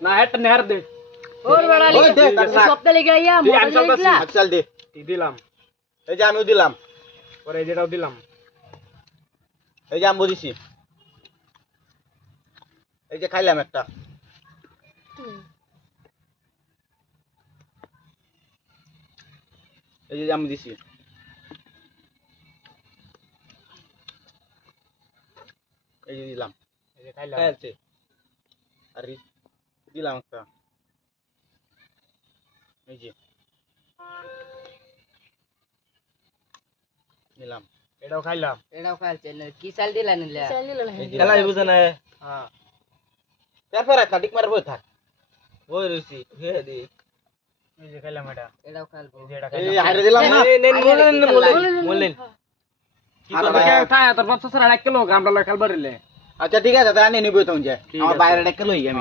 না হেডটা নেহার দে ওর বড় ওই দে, সপ্তাহ লেগে আইয়া তুই মোটা আমি চলতাছি। দিলা আচ্ছা চল দে দিলাম এই যে আমিও দিলাম পরে এই যেটাও দিলাম এই যে আমি দিছি এই যে খাইলাম একটা এই যে আমি দিছি এই যে দিলাম এই যে খাইলাম খাইছে আর দিলাম একটা এই যে নিলাম এটাও খাইলাম এটাও খাইছে না কি চাল দিলা নিলা চাল দিলা এই যে খেলাই বুঝে না হ্যাঁ তারপর একটা ডিক মারবো থাক ওই রুচি হে দি এই যে খাইলাম এটা এটাও খাইবো এই যে এটা এই খাইলাম হারে দিলাম না বললেন কি আর কথা ভাই- খায় তোর বাপ সসরা 1 কিলো আমরা লয় খেলবার রে আচ্ছা ঠিক আছে তাই নিয়ে নিবো তখন যে ঠিক আমার আছে। বাইরে ডেকে লই আমি